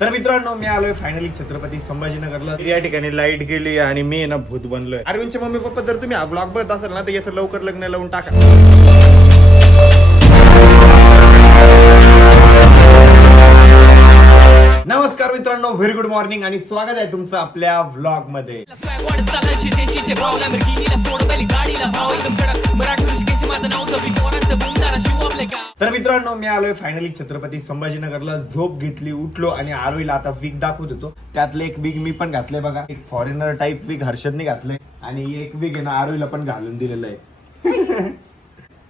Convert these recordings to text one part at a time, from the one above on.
तर मित्रांनो मी आलोय फायनली छत्रपती संभाजीनगरला. या ठिकाणी लाइट गेली आणि मी ना भूत बनलोय. अरविंदचे मम्मी पप्पा जर तुम्ही ब्लॉग बघत असाल ना तर याचं लवकर लग्न लावून टाका. नमस्कार मित्रांनो व्हेरी गुड मॉर्निंग आणि स्वागत आहे तुमचं आपल्या व्लॉगमध्ये. मित्रांनो मी आलोय फायनली छत्रपती संभाजीनगरला. झोप घेतली उठलो आणि आरोईला आता वीक दाखवत होतो. त्यातलं एक वीक मी पण घातलंय बघा. एक फॉरेनर टाईप वीक हर्षदने घातलंय आणि एक वीक आहे ना आरोईला पण घालून दिलेलं आहे.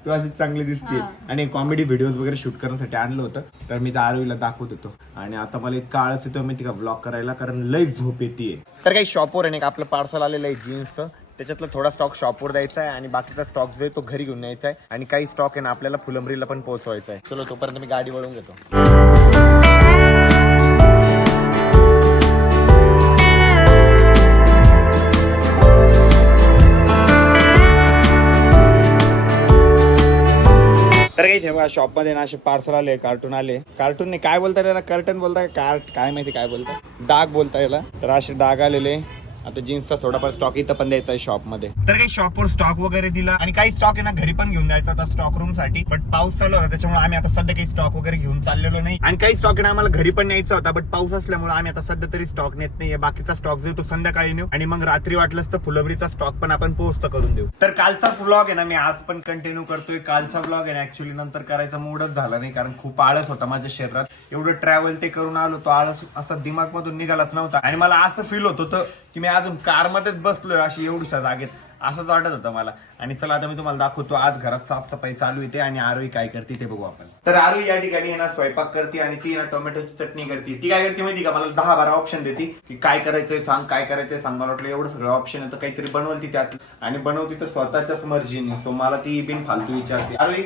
तू अशी चांगली दिसते आणि कॉमेडी व्हिडिओज वगैरे शूट करण्यासाठी आणलं होतं. तर मी त्या आरोईला दाखवत होतो. आणि आता मला इतका आळस येतो मी तिला ब्लॉग करायला कारण लय झोप येते तर काही शॉपवर एक आपलं पार्सल आलेलं आहे जीन्सचं त्याच्यातला थोडा स्टॉक शॉपवर द्यायचा आहे आणि बाकीचा स्टॉक जो आहे तो घरी घेऊन यायचा आहे आणि काही स्टॉक आहे ना आपल्याला फुलंबरीला पण पोहोचवायचा आहे. चलो तोपर्यंत मी गाडी वळून घेतो. तर काही ठेवा शॉपमध्ये ना असे पार्सल आले कार्टून आले. कार्टून नाही काय बोलता त्याला कर्टन बोलता कार्ट काय माहिती काय बोलता डाग बोलता याला. तर असे डाग आलेले. आता जीन्सचा थोडाफार स्टॉक इथं पण द्यायचा आहे तर काही शॉपवर स्टॉक वगैरे दिला आणि काही स्टॉक आहे ना घरी पण घेऊन जायचा होता स्टॉक रूमसाठी. बट पाऊस चालू होता त्याच्यामुळे आम्ही आता सध्या काही स्टॉक वगैरे घेऊन चाललेलो नाही. आणि काही स्टॉक आहे ना आम्हाला घरी पण न्यायचा होता बट पाऊस असल्यामुळे आम्ही आता सध्या तरी स्टॉक नेत नाही. बाकीचा स्टॉक जो तो संध्याकाळी नेऊ. आणि मग रात्री वाटलंच तर फुलबरीचा स्टॉक पण आपण पोहोचत करून देऊ. तर कालचा व्लॉग आहे ना मी आज पण कंटिन्यू करतोय. कालचा व्लॉग आहे ना ऍक्च्युली नंतर करायचा मूडच झाला नाही कारण खूप आळस होता माझ्या शरीरात. एवढं ट्रॅव्हल ते करून आलो तो आळस असा दिमाग मधून निघालाच नव्हता. आणि मला असं फील होत होतं की मी अजून कारमध्येच बसलोय अशी एवढ्या जागेत. असंच वाटत होतं मला. आणि चला आता मी तुम्हाला दाखवतो आज घरात साफसफाई चालू येते आणि आरोही काय करते ते बघू आपण. तर आरोही या ठिकाणी ना स्वयंपाक करते आणि ती ना टोमॅटोची चटणी करते. ती काय करते माहिती का? मला दहा बारा ऑप्शन देते. की काय करायचंय सांग काय करायचंय सांग. मला वाटलं एवढं सगळं ऑप्शन आहे तर काहीतरी बनवल ती त्यात. आणि बनवती तर स्वतःच्याच मर्जीने. सो मला ती बिन फालतू विचारते. आरोही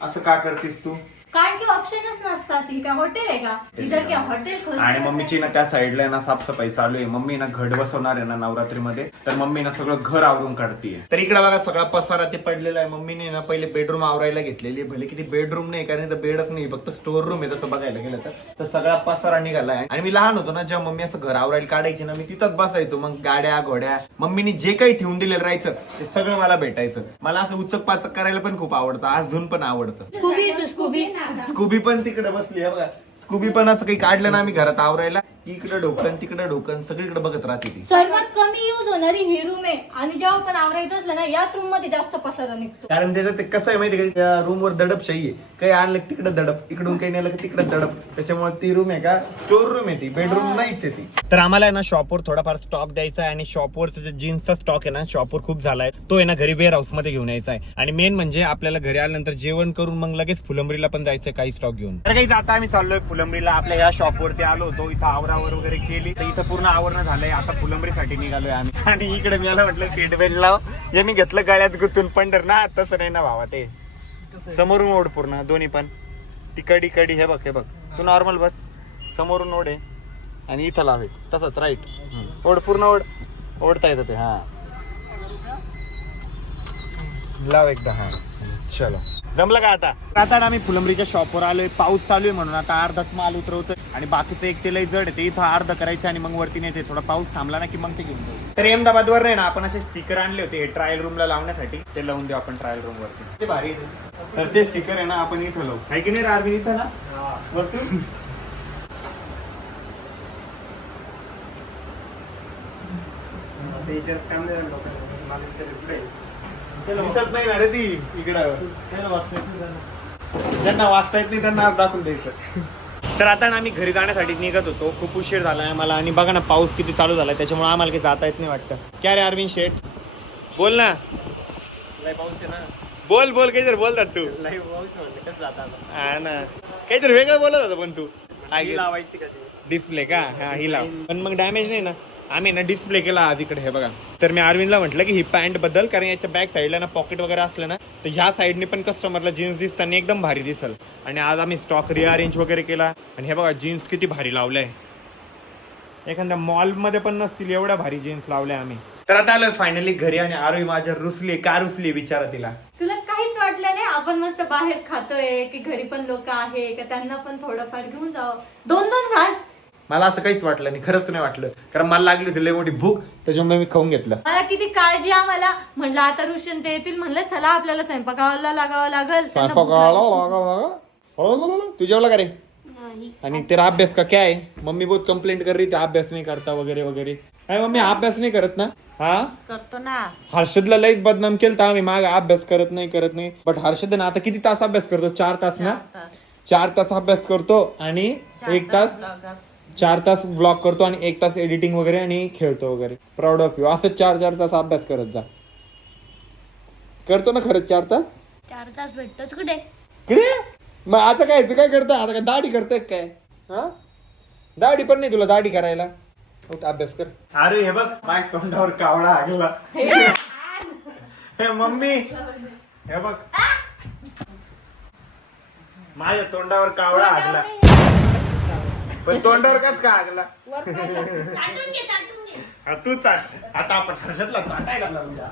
असं का करतेस तू? कारण की ऑप्शनच नसतात. ही काय हॉटेल आहे का? इधर क्या हॉटेल खोल आणि मम्मीची ना त्या साईडला ना साफसफाई चालू आहे. मम्मी ना घड बसवणार आहे ना नवरात्रीमध्ये. तर मम्मी ना सगळं घर आवरून काढतीये. तर इकडे बघा सगळा पसारा ते पडलेला आहे. मम्मीने ना पहिले बेडरूम आवरायला घेतलेली आहे. भले किती बेडरूम नाही कारण इथं बेडच नाही फक्त स्टोर रूम आहे तसं बघायला गेलं तर. तर सगळा पसारा निघालाय आणि मी लहान होतो ना जेव्हा मम्मी असं घर आवरायला काढायची ना मी तिथंच बसायचो. मग गाड्या घोड्या मम्मीने जे काही ठेवून दिलेलं राहायचं ते सगळं मला भेटायचं. मला असं उचक पाचक करायला पण खूप आवडतं अजून पण आवडतं. स्कूबी तू स्कूबी स्कूबी पण तिकडे बसली आहे बघा. स्कूबी पण असं काही काढलं ना आम्ही घरात आवरायला. इकडे ढोकन तिकडे ढोकन सगळीकडे बघत राहते ती. सर्वात कमी यूज होणारी ही रूम आहे. आणि जेव्हा पण आवरायचं असलं ना याच रूममध्ये जास्त पसारा निघतो. कारण त्याचं ते कसं आहे माहिती का? त्या रूमवर दडपशाही आहे. काही आणलं की तिकडे दडप इकडून काही नेलं की तिकडे दडप. त्याच्यामुळे ती रूम आहे का? स्टोर रूम आहे ती. बेडरूम नाहीच आहे ती. तर आम्हाला आहे ना शॉपवर थोडाफार स्टॉक द्यायचा आहे आणि शॉपवर जो जीन्सचा स्टॉक आहे ना शॉपवर खूप झालाय. तो आहे ना घरी वेअर हाऊसमध्ये घेऊन यायचा आहे. आणि मेन म्हणजे आपल्याला घरी आल्यानंतर जेवण करून मग लगेच फुलंबरीला पण जायचं काही स्टॉक घेऊन. तर काही आता आम्ही चाललोय फुलंबरीला. आपल्या या शॉपवरती आलो होतो. इथं आवरावर वगैरे केली तर इथं पूर्ण आवरण झालंय. आता फुलंबरीसाठी निघालोय आम्ही. आणि इकडे मी याला म्हटलं सीट लाव. यांनी घेतलं गळ्यात गुतून. पंढर ना तसं नाही ना भावा ते. समोरून ओढ पूर्ण दोन्ही पण. ती कडी कडी हे बघ हे बघ. तू नॉर्मल बस. समोरून ओढ आहे आणि इथं लावे तसंच राईट ओढ पूर्ण ओढ. ओढता येतं ते हा. लाव एकदा हा. चलो. जमलं का आता? आता आम्ही फुलंबरीच्या शॉपवर आलोय. पाऊस चालू आहे म्हणून आता अर्धाच माल उतरवतोय. आणि बाकीचं एक ते लई जड आहे. ते इथं अर्ध करायचं आणि मग वरती नेते थोडा पाऊस थांबला ना की मग ते घेऊन जाऊ. तर अहमदाबाद वर नाही ना आपण असे स्टिकर आणले होते ट्रायल रूमला लावण्यासाठी. ते लावून देऊ आपण ट्रायल रूम वरती. ते भारी आहे ते. तर ते स्टिकर आहे ना आपण इथं लावू. आहे की नाही रे अरविंद? इथं ना? वरती दिसत नाही ना रे ती इकडं. ज्यांना वाचता येत नाही त्यांना आज दाखवून द्यायचं. तर आता ना आम्ही घरी जाण्यासाठी निघत होतो. खूप उशीर झाला आहे मला आणि बघा ना पाऊस किती चालू झालाय. त्याच्यामुळे आम्हाला काही जाता येत नाही वाटतं. क्या रे अरविंद शेठ? बोल ना. बोल बोल काहीतरी बोलतात तू. हा ना. काहीतरी वेगळं बोलत होता पण तू. लावायची का डिस्प्ले का? हा ही लाव. पण मग डॅमेज नाही ना? आम्ही ना डिस्प्ले केला आज इकडे हे बघा. तर मी अरविंदला म्हटलं की ही पॅन्टबद्दल कारण याच्या बॅक साईडला ना पॉकेट वगैरे असलं ना तर ह्या साईडने पण कस्टमरला जीन्स दिसताना एकदम भारी दिसल. आणि आज आम्ही स्टॉक रिअरेंज वगैरे केला. आणि हे बघा जीन्स किती भारी लावलंय. एखाद्या मॉलमध्ये पण नसतील एवढ्या भारी जीन्स लावल्या आम्ही. तर आता आलोय फायनली घरी आणि आरोही माझ्या रुसली का रुसली विचारा तिला. तुला काहीच वाटलं नाही आपण मस्त बाहेर खातोय की घरी पण लोक आहे का त्यांना पण थोडंफार घेऊन जावं. दोन दोन घास. मला असं काहीच वाटलं नाही खरंच नाही वाटलं. कारण मला लागली होती लय मोठी भूक त्याच्यामुळे मी खाऊन घेतलं. मला किती काळजी आम्हाला. म्हणलं आता ऋषण ते येतील म्हणलं चला आपल्याला स्वयंपाकाला लागावं लागल. त्यांना भूक लागली. का रे? आणि तेरा अभ्यास का क्या? है मम्मी बहुत कंप्लेंट कर रही थी अभ्यास नहीं करता वगैरे वगैरे. काय मम्मी अभ्यास नाही करत ना? हा? करतो ना. हर्षदला लईच बदनाम केलं आम्ही. माग अभ्यास करत नाही करत नाही. बट हर्षद आहे ना आता किती तास अभ्यास करतो? चार तास ना? चार तास. अभ्यास करतो आणि एक तास चार तास ब्लॉग करतो आणि एक तास एडिटिंग वगैरे आणि खेळतो वगैरे. प्राऊड ऑफ यू असं चार चार तास अभ्यास करत जा. करतो ना खरंच चार तास? चार तास भेटतोच कुठे? किडे मग आता काय तू काय करतो आता काय दाढी करतोय काय? हा? दाढी पण नाही तुला दाढी करायला. उठ, अभ्यास कर. अरे हे बघ माझ्या तोंडावर कावळा आगला. हे मम्मी. हे बघ. माझ्या तोंडावर कावळा आगला. पण तोंडावर कस का आगला? हा, तू चाट. आता आपण हर्षदला चाटायला लावूया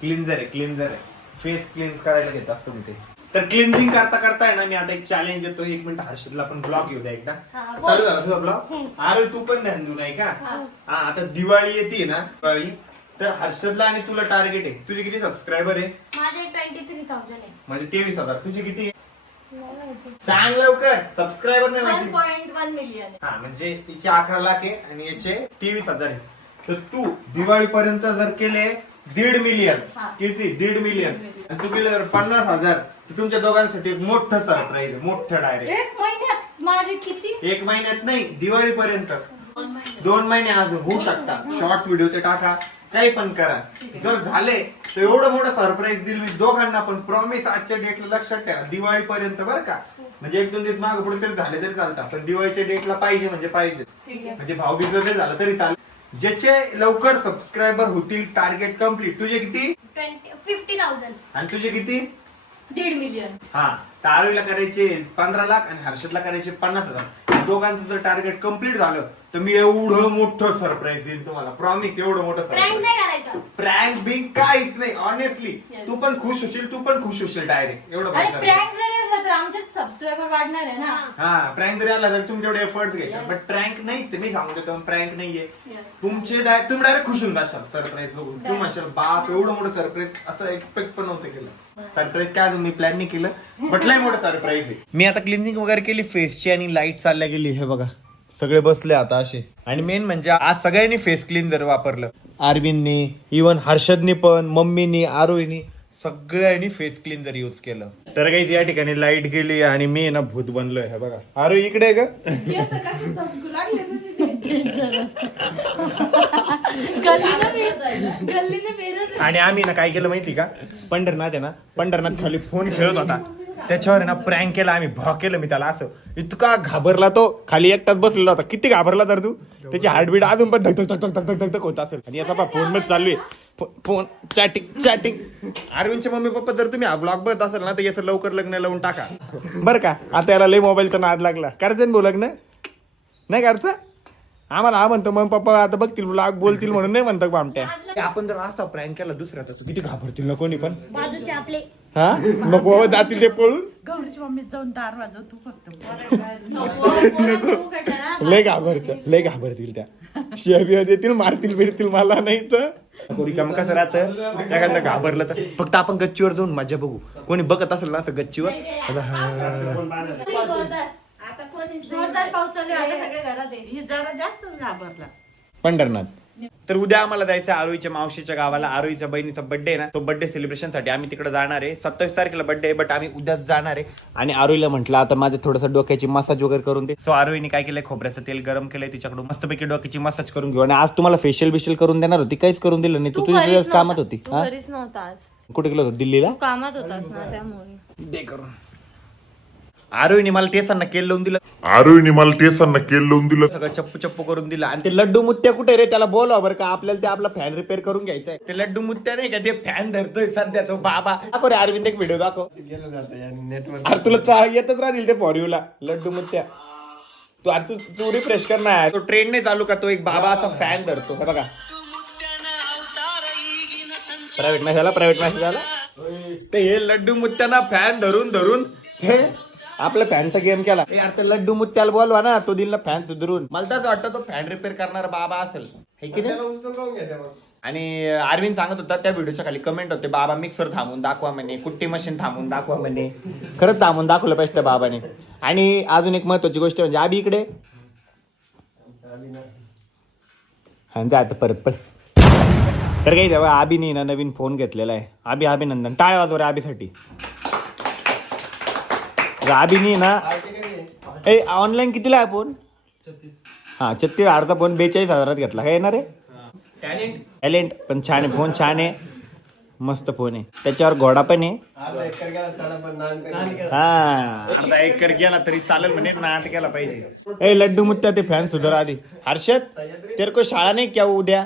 क्लिन्झर आहे क्लिन्झर आहे. फेस क्लिन्स करायला घेत असतो मी ते. तर क्लिन्झिंग करता करता आहे ना मी आता एक चॅलेंज देतो. एक मिनिट हर्षदला पण ब्लॉग येऊ द्या एकदा. हा, बोल. चालू झाला तुझा ब्लॉग अरे तू पण ध्यान देऊ नाही का? हा. आता दिवाळी येते ना दिवाळी. तर हर्षदला आणि तुला टार्गेट आहे. तुझे किती सबस्क्रायबर आहे? माझे ट्वेंटी थ्री थाउजंड आहे. म्हणजे तेवीस हजार. तुझे किती आहे? सांग लवकर. सबस्क्रायबर नाही वन माहिती वन मिलियन हा म्हणजे तिचे अकरा लाख आहे आणि याचे तेवीस हजार आहे. तर तू दिवाळीपर्यंत जर केले दीड मिलियन हा. किती? दीड मिलियन आणि तू केले जर पन्नास हजार तर तुमच्या दोघांसाठी एक मोठं सरप्राईज आहे. मोठं डायरेक्ट एक महिन्यात माझे किती? एक महिन्यात नाही दिवाळीपर्यंत. दोन महिने अजून होऊ शकतात. शॉर्ट्स व्हिडिओचे टाका. काही पण करा. जर झाले तर एवढं मोठं सरप्राईज दिल मी दोघांना पण. प्रॉमिस आजच्या डेटला लक्षात ठेवा. दिवाळीपर्यंत बरं का? म्हणजे एक दोन दिवस मागे पुढे तरी झाले तरी चालतात पण दिवाळीच्या डेटला पाहिजे म्हणजे पाहिजे. म्हणजे भाऊबीज जरी झालं तरी चालेल. ज्याचे लवकर सबस्क्रायबर होतील टार्गेट कंप्लीट तुझे किती? फिफ्टी थाउजंड आणि तुझे किती? दीड मिलियन हा तारवीला करायचे पंधरा लाख आणि हर्षदला करायचे पन्नास हजार. दोघांचं जर टार्गेट कंप्लीट झालं तर मी एवढं मोठं सरप्राईज देईन तुम्हाला. प्रॉमिस एवढं मोठं सरप्राईज नाही करायचा. प्रँक बिंक काहीच नाही ऑनेस्टली. तू पण खुश होशील तू पण खुश होशील डायरेक्ट एवढं आणि बोलतो. प्रँक जरी असला तर आमचे सबस्क्रायबर वाढणार आहे ना. हा. प्रँक जरी आला तर तुम्ही तेवढे एफर्ट्स घेशाल बट प्रँक नाहीच आहे. मी सांगू देतो प्रँक नाहीये. Yes. तुमचे डाय- तुम्ही डायरेक्ट खुश होऊन जाशाल सरप्राईज बघून. तू म्हणशाल बाप एवढं मोठं सरप्राईज असं एक्सपेक्ट पण नव्हतं केलं. सरप्राईज काय अजून मी प्लॅन नाही केलं. बट लय मोठं सरप्राईज आहे. मी आता क्लिनिंग वगैरे केली फेसची आणि लाइट चालल्या गेली. हे बघा. सगळे बसले आता असे. आणि मेन म्हणजे आज सगळ्यांनी फेस क्लिनजर वापरलं. अरविंदनी इवन हर्षदनी पण मम्मीनी आरोहीनी सगळ्यांनी फेस क्लिनजर युज केलं. तर काही या ठिकाणी लाइट गेली आणि मी ना भूत बनलोय. हे बघा. आरो इकडे आहे का? आणि आम्ही ना काय केलं माहिती का? पंढरनाथ आहे ना पंढरनाथ खाली फोन खेळत होता. त्याच्यावर आहे ना प्रँक केला आम्ही भॉ केलं मी त्याला असं. इतका घाबरला तो. खाली एकटाच बसलेला होता. किती घाबरला तर तू? त्याची हार्टबीट अजून पण धक धक धक धक धक होत असेल. आणि आता फोनमध्ये चालू आहे. फोन चॅटिंग चॅटिंग अरविंदचे मम्मी पप्पा जर तुम्ही हा ब्लॉग बघत असेल ना तर याचं लवकर लग्न लावून टाका. बरं का? आता याला लय मोबाईलचा नाद लागला. करायचं भाऊ लग्न? नाही करायचं आम्हाला हा म्हणतो मग पप्पा आता बघतील ब्लॉग बोलतील म्हणून. नाही म्हणतो आमट्या. आपण जर असा प्रँक केला दुसऱ्याचा किती घाबरतील ना कोणी पण. बाजूचे आपले हा? नको बाबा जातील ते पळून. गौरीची मम्मी जाऊन दार वाजव तू फक्त लय घाबरत लय घाबरतील त्या. शिवाय बिवा देतील मारतील बिरतील मला नाही तर. कोणी कम कसं राहतं? एखादं घाबरलं तर. फक्त आपण गच्चीवर जाऊन मजा बघू. कोणी बघत असेल ना असं गच्चीवर हा. जोरदार आता कोणी जोरदार पाऊस चालू आहे आता सगळे घरात आहे हे जरा जास्तच घाबरला. पंढरनाथ. तर उद्या आम्हाला जायचं आहे आरोईच्या मावशीच्या गावाला. आरोईच्या बहिणीचा बर्थडे ना तो बर्थडे सेलिब्रेशनसाठी आम्ही तिकडे जाणार आहे. सत्तावीस तारखेला बर्थडे आहे बट आम्ही उद्याच जाणार आहे. आणि आरोईला म्हटलं आता माझे थोडंसं डोक्याची मसाज वगैरे करून दे. सो आरोईने काय केलंय? खोबऱ्याचं तेल गरम केलंय तिच्याकडून मस्तपैकी डोक्याची मसाज करून घेऊ. आणि आज तुम्हाला फेशियल बिशियल करून देणार होती काहीच करून दिलं नाही. तू तुझ्या कामात. होती हा? नव्हता आज. कुठे गेलो होतो? दिल्लीला? कामात होतास ना त्यामुळे. दे करून. आरोईने मला तेसांना केलं लावून दिलं. आरोहीने मला तेच केलं लावून दिलं. सगळं चप्पू चप्पू करून दिलं. आणि ते लड्डू मुत्त्या कुठे रे? त्याला बोलवा बरं का. आपल्याला ते आपला फॅन रिपेअर करून घ्यायचंय. ते लड्डू मुत्त्या नाही का? ते फॅन धरतोय सध्या तो बाबा. दाखव रे अरविंद एक व्हिडिओ दाखव. अरे तुला चा येतच राहतील ते फॉर ला. लड्डू मुत्त्या तू अरे तू तू रिफ्रेश कर ना. तो ट्रेन नाही चालू का? तो एक बाबा असा फॅन धरतो. हे बघा. प्रायव्हेट मॅच झाला प्रायव्हेट मॅच झाला ते हे लड्डू मुत्त्यांना फॅन धरून धरून ते आपल्या फॅनचा गेम केला. अरे ते लड्डू मुत्याला बोलवा ना तो दिला फॅन सुधरून मला तसं वाटतं तो फॅन रिपेअर करणारा बाबा असेल. हे की नाही? आणि अरविंद सांगत होता त्या व्हिडिओच्या खाली कमेंट होते बाबा मिक्सर थांबून दाखवा म्हणे कुट्टी मशीन थांबून दाखवा म्हणे. खरंच थांबून दाखवलं पाहिजे त्या बाबाने. आणि अजून एक महत्वाची गोष्ट म्हणजे आबी इकडे. हा ते आता परत पण तर काही तेव्हा आबीने ना नवीन फोन घेतलेला आहे. आबी अभिनंदन टाळ्या वाजव रे आबीसाठी. आबीने ना ए ऑनलाईन कितीला आहे फोन हा छत्तीस अर्धा फोन बेचाळीस हजारात घेतला. काय येणार आहे? टॅलेंट टॅलेंट पण छान आहे फोन छान आहे. मस्त फोन आहे. त्याच्यावर घोडा पण आहे. हा. अर्धा एकर गेला तरी चालेल म्हणे नाट केला पाहिजे. ए लड्डू मुत्या ते फॅन सुधार आधी. हर्षद तेरे को शाळा नाही क्या उद्या?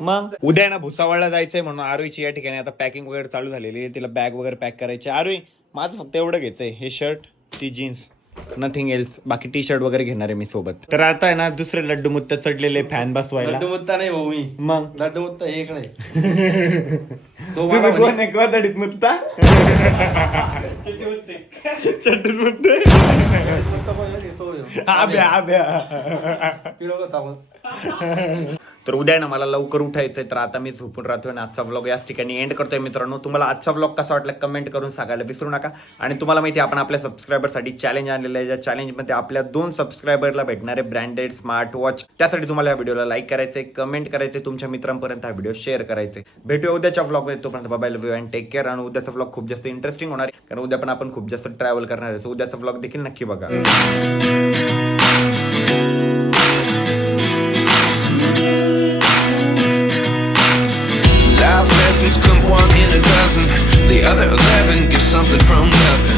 मग? उद्या ना भुसावळला जायचंय म्हणून आरुईची या ठिकाणी आता पॅकिंग वगैरे चालू झालेली आहे. तिला बॅग वगैरे पॅक करायची. आरुई माझं फक्त एवढं घ्यायचंय. हे शर्ट ती जीन्स नथिंग एल्स बाकी टी शर्ट वगैरे घेणार आहे मी सोबत. तर आता आहे ना दुसरे लड्डू मुत्त चढलेले फॅन बसवायला लड्डू मुत्ता नाही भाऊ मी. मग? लड्डू मुत्ता हे तो मला तुम्ही म्हणे, कोण आहे? कोदडीत मुत्ता चड्डीत मुत्ते मुत्ता कोण आहे? तो आहे. आब्या आब्या. पिळवलं चावल. तर उद्या ना मला लवकर उठायचंय तर आता मी झोपून राहतोय आणि आजचा ब्लॉग याच ठिकाणी एंड करतोय. मित्रांनो तुम्हाला आजचा ब्लॉग कसा वाटला कमेंट करून सांगायला विसरू नका. आणि तुम्हाला माहिती आपण आपल्या सबस्क्रायबरसाठी चॅलेंज आणलेलं आहे. ज्या चॅलेंजमध्ये आपल्या दोन सबस्क्रायबरला भेटणारे ब्रँडेड स्मार्ट वॉच त्यासाठी तुम्हाला या व्हिडिओला लाईक करायचे कमेंट करायचे तुमच्या मित्रांपर्यंत हा व्हिडिओ शेअर करायचे भेटूया उद्याच्या ब्लॉगमध्ये तोपर्यंत बाबा लव्ह अँड टेक केअर आणि उद्याचा ब्लॉग खूप जास्त इंटरेस्टिंग होणार आहे. कारण उद्या पण आपण खूप जास्त ट्रॅव्हल करणार आहे. सो उद्याचा ब्लॉग देखील नक्की बघा. Lessons come one in a dozen. The other eleven get something from nothing.